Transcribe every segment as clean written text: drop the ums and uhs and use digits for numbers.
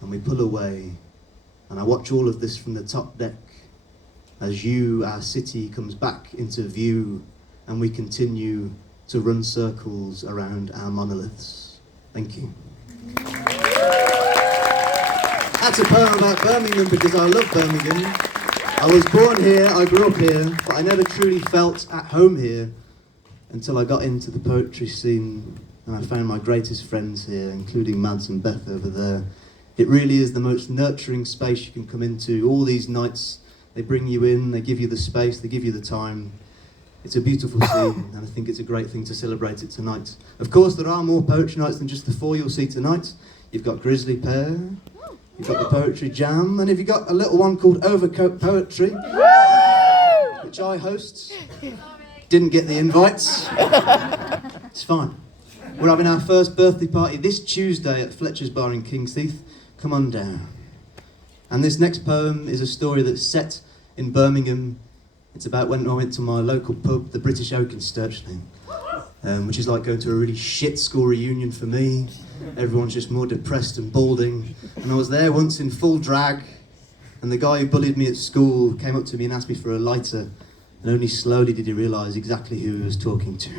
and we pull away, and I watch all of this from the top deck as our city comes back into view, and we continue to run circles around our monoliths. Thank you. That's a poem about Birmingham because I love Birmingham. I was born here, I grew up here, but I never truly felt at home here until I got into the poetry scene and I found my greatest friends here, including Mads and Beth over there. It really is the most nurturing space you can come into. All these nights, they bring you in, they give you the space, they give you the time. It's a beautiful scene, and I think it's a great thing to celebrate it tonight. Of course, there are more poetry nights than just the 4 you'll see tonight. You've got Grizzly Pear, you've got the Poetry Jam, and if you've got a little one called Overcoat Poetry, which I host, didn't get the invites. It's fine. We're having our first birthday party this Tuesday at Fletcher's Bar in King's Heath. Come on down. And this next poem is a story that's set in Birmingham. It's about when I went to my local pub, the British Oak in Sturchley, which is like going to a really shit school reunion for me. Everyone's just more depressed and balding. And I was there once in full drag, and the guy who bullied me at school came up to me and asked me for a lighter, and only slowly did he realise exactly who he was talking to.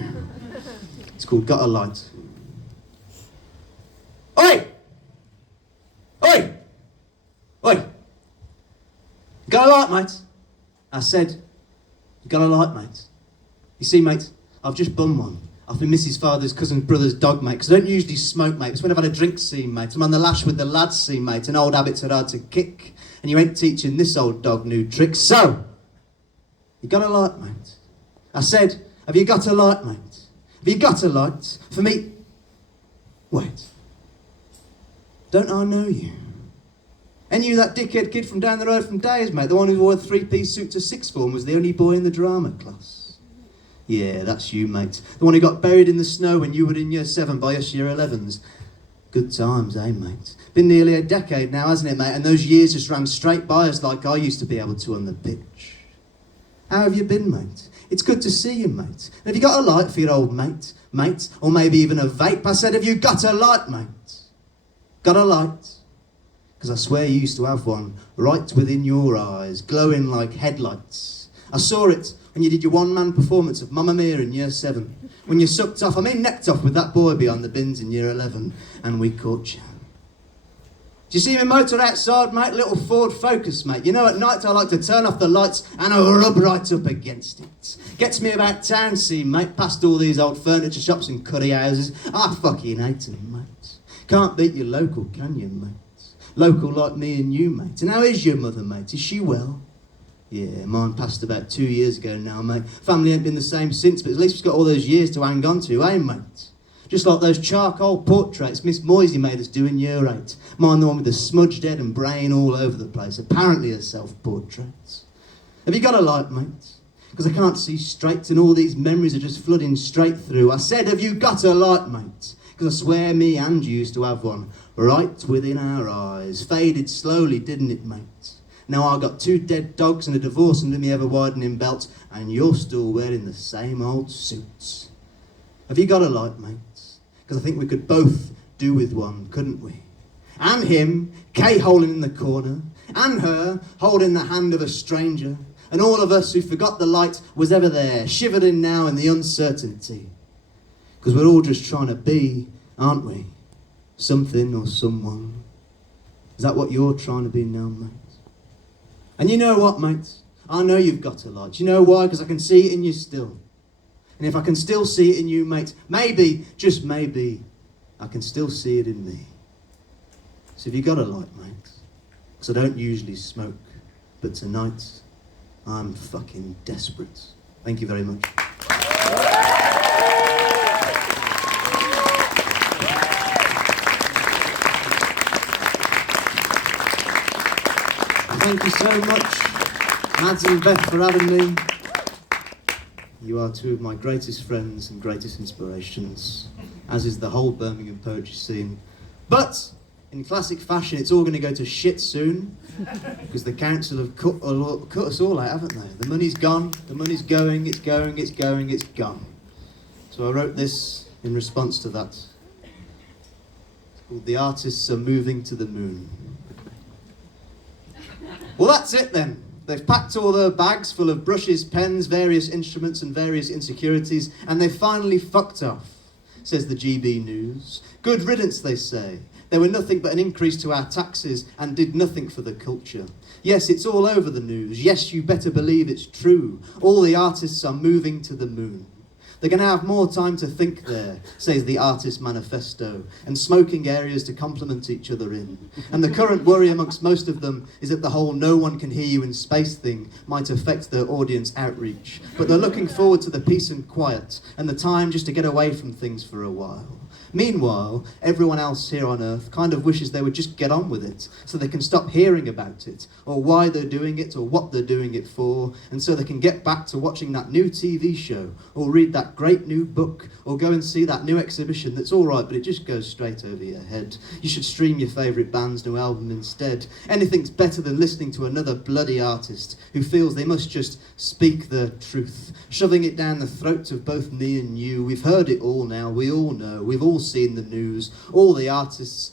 It's called Got a Light. Oi! Oi! Oi! You got a light, mate? I said, you got a light, mate? You see, mate, I've just bum one. I've been Mrs. Father's cousin's brother's dog, mate, because I don't usually smoke, mate. It's when I've had a drink scene, mate. I'm on the lash with the lads scene, mate, and old habits are hard to kick, and you ain't teaching this old dog new tricks. So, you got a light, mate? I said, have you got a light, mate? Have you got a light? For me... Wait. Don't I know you? And you, that dickhead kid from down the road from Days, mate, the one who wore a three-piece suit to sixth form, was the only boy in the drama class. Yeah, that's you, mate. The one who got buried in the snow when you were in year 7 by us year 11s. Good times, eh, mate? Been nearly a decade now, hasn't it, mate? And those years just ran straight by us like I used to be able to on the pitch. How have you been, mate? It's good to see you, mate. And have you got a light for your old mate? Or maybe even a vape? I said, have you got a light, mate? Got a light? Because I swear you used to have one right within your eyes, glowing like headlights. I saw it when you did your one-man performance of Mamma Mia in year 7. When you necked off with that boy behind the bins in year 11, and we caught you. Do you see my motor outside, mate? Little Ford Focus, mate. You know, at night I like to turn off the lights and I rub right up against it. Gets me about town, see, mate, past all these old furniture shops and curry houses. I fucking hate them, mate. Can't beat your local, can you, mate? Local like me and you, mate. And how is your mother, mate? Is she well? Yeah, mine passed about 2 years ago now, mate. Family ain't been the same since, but at least we've got all those years to hang on to, eh, mate? Just like those charcoal portraits Miss Moisey made us do in year 8. Mine the one with the smudged head and brain all over the place. Apparently a self-portrait. Have you got a light, mate? Because I can't see straight and all these memories are just flooding straight through. I said, have you got a light, mate? Because I swear me and you used to have one right within our eyes. Faded slowly, didn't it, mate? Now I got 2 dead dogs and a divorce under me ever-widening belt, and you're still wearing the same old suits. Have you got a light, mate? Because I think we could both do with one, couldn't we? And him, K-holing in the corner, and her, holding the hand of a stranger, and all of us who forgot the light was ever there, shivering now in the uncertainty. Because we're all just trying to be, aren't we? Something or someone. Is that what you're trying to be now, mate? And you know what, mate? I know you've got a light. You know why? Because I can see it in you still. And if I can still see it in you, mate, maybe, just maybe, I can still see it in me. So have you got a light, mate? Because I don't usually smoke, but tonight, I'm fucking desperate. Thank you very much. Thank you so much, Mads and Beth, for having me. You are 2 of my greatest friends and greatest inspirations, as is the whole Birmingham poetry scene. But, in classic fashion, it's all going to go to shit soon, because the council have cut us all out, haven't they? The money's gone, the money's going, it's going, it's going, it's gone. So I wrote this in response to that. It's called The Artists Are Moving to the Moon. Well, that's it then. They've packed all their bags full of brushes, pens, various instruments and various insecurities, and they've finally fucked off, says the GB News. Good riddance, they say. They were nothing but an increase to our taxes and did nothing for the culture. Yes, it's all over the news. Yes, you better believe it's true. All the artists are moving to the moon. They're going to have more time to think there, says the Artist Manifesto, and smoking areas to complement each other in. And the current worry amongst most of them is that the whole no one can hear you in space thing might affect their audience outreach. But they're looking forward to the peace and quiet and the time just to get away from things for a while. Meanwhile, everyone else here on Earth kind of wishes they would just get on with it, so they can stop hearing about it, or why they're doing it, or what they're doing it for, and so they can get back to watching that new TV show, or read that great new book, or go and see that new exhibition that's alright, but it just goes straight over your head. You should stream your favourite band's new album instead. Anything's better than listening to another bloody artist who feels they must just speak their truth, shoving it down the throats of both me and you. We've heard it all now, we all know, we've all seen the news. All the artists